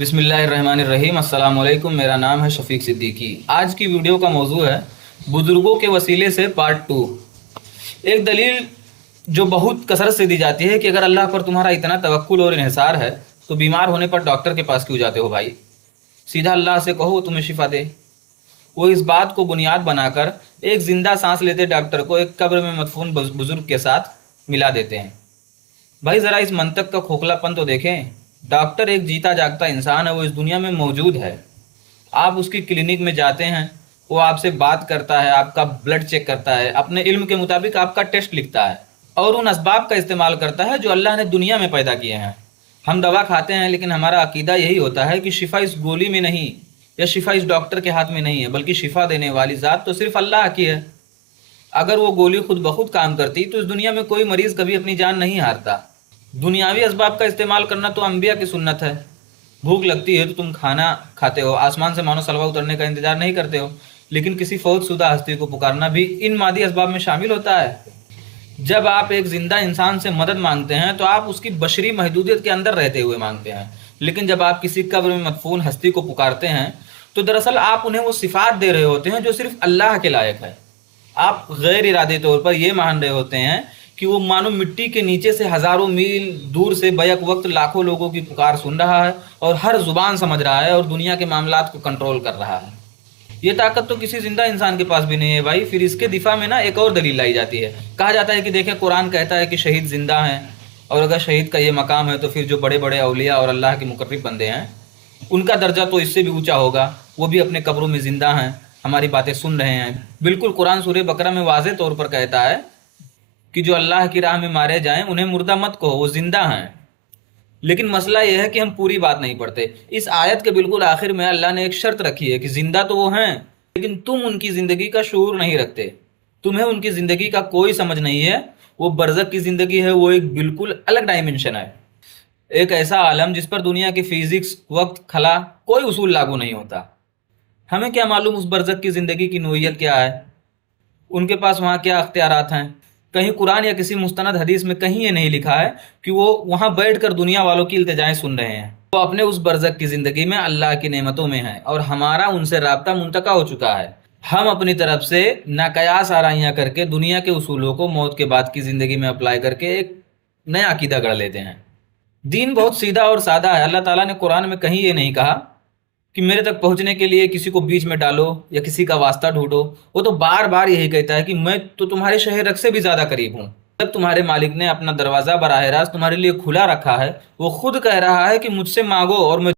बिस्मिल्लाहिर्रहमानिर्रहीम। अस्सलाम वालेकुम। मेरा नाम है शफीक सिद्दीकी। आज की वीडियो का मौजू है बुजुर्गों के वसीले से पार्ट 2। एक दलील जो बहुत कसरत से दी जाती है कि अगर अल्लाह पर तुम्हारा इतना तवक्कुल और इन्हिसार है तो बीमार होने पर डॉक्टर के पास क्यों जाते हो भाई? सीधा अल्लाह से कहो वो तुम्हें शिफा दे। वो इस बात को बुनियाद बनाकर एक जिंदा सांस लेते डॉक्टर को एक कब्र में मदफून बुजुर्ग के साथ मिला देते हैं। भाई ज़रा इस मंतक का खोखलापन तो देखें। डॉक्टर एक जीता जागता इंसान है, वो इस दुनिया में मौजूद है। आप उसकी क्लिनिक में जाते हैं, वो आपसे बात करता है, आपका ब्लड चेक करता है, अपने इल्म के मुताबिक आपका टेस्ट लिखता है और उन असबाब का इस्तेमाल करता है जो अल्लाह ने दुनिया में पैदा किए हैं। हम दवा खाते हैं लेकिन हमारा अकीदा यही होता है कि शिफा इस गोली में नहीं या शिफा इस डॉक्टर के हाथ में नहीं है, बल्कि शिफा देने वाली ज़ात तो सिर्फ अल्लाह की है। अगर वो गोली खुद ब खुद काम करती तो इस दुनिया में कोई मरीज़ कभी अपनी जान नहीं हारता। दुनियावी असबाब का इस्तेमाल करना तो अंबिया की सुन्नत है। भूख लगती है तो तुम खाना खाते हो, आसमान से मानो सलवा उतरने का इंतजार नहीं करते हो, लेकिन किसी फौतशुदा हस्ती को पुकारना भी इन मादी असबाब में शामिल होता है। जब आप एक जिंदा इंसान से मदद मांगते हैं तो आप उसकी बशरी महदूदियत के अंदर रहते हुए मांगते हैं, लेकिन जब आप किसी कब्र में मदफून हस्ती को पुकारते हैं तो दरअसल आप उन्हें वो सिफात दे रहे होते हैं जो सिर्फ अल्लाह के लायक है। आप गैर इरादे तौर पर यह मान रहे होते हैं कि वो मानो मिट्टी के नीचे से हज़ारों मील दूर से बैक वक्त लाखों लोगों की पुकार सुन रहा है और हर ज़ुबान समझ रहा है और दुनिया के मामलात को कंट्रोल कर रहा है। ये ताकत तो किसी जिंदा इंसान के पास भी नहीं है भाई। फिर इसके दिफा में ना एक और दलील लाई जाती है। कहा जाता है कि देखें, कुरान कहता है कि शहीद जिंदा हैं और अगर शहीद का ये मकाम है तो फिर जो बड़े बड़े औलिया और अल्लाह के मुकर्रब बंदे हैं उनका दर्जा तो इससे भी ऊँचा होगा। वो भी अपने कब्रों में ज़िंदा हैं, हमारी बातें सुन रहे हैं। बिल्कुल कुरान सूरह बकरा में वाज़ेह तौर पर कहता है कि जो अल्लाह की राह में मारे जाएं उन्हें मुर्दा मत कहो, वो जिंदा हैं। लेकिन मसला यह है कि हम पूरी बात नहीं पढ़ते। इस आयत के बिल्कुल आखिर में अल्लाह ने एक शर्त रखी है कि जिंदा तो वो हैं लेकिन तुम उनकी ज़िंदगी का शऊर नहीं रखते, तुम्हें उनकी ज़िंदगी का कोई समझ नहीं है। वो बरज़ख की ज़िंदगी है, वो एक बिल्कुल अलग डायमेंशन है, एक ऐसा आलम जिस पर दुनिया की फ़िज़िक्स, वक्त, खला कोई उसूल लागू नहीं होता। हमें क्या मालूम उस बरज़ख की ज़िंदगी की नोयत क्या है, उनके पास वहाँ क्या अख्तियारात हैं। कहीं कुरान या किसी मुस्तनद हदीस में कहीं ये नहीं लिखा है कि वो वहाँ बैठकर दुनिया वालों की इल्तिजाएं सुन रहे हैं। वो अपने उस बरज़ख की ज़िंदगी में अल्लाह की नेमतों में हैं और हमारा उनसे राब्ता मुंतका हो चुका है। हम अपनी तरफ से नाकयास आराइयाँ करके दुनिया के उसूलों को मौत के बाद की ज़िंदगी में अप्लाई करके एक नया अकीदा गढ़ लेते हैं। दीन बहुत सीधा और सादा है। अल्लाह ताला ने कुरान में कहीं ये नहीं कहा कि मेरे तक पहुंचने के लिए किसी को बीच में डालो या किसी का वास्ता ढूंढो। वो तो बार बार यही कहता है कि मैं तो तुम्हारे शहर रख से भी ज़्यादा करीब हूँ। जब तुम्हारे मालिक ने अपना दरवाज़ा बराह रास्त तुम्हारे लिए खुला रखा है, वो खुद कह रहा है कि मुझसे मांगो और मैं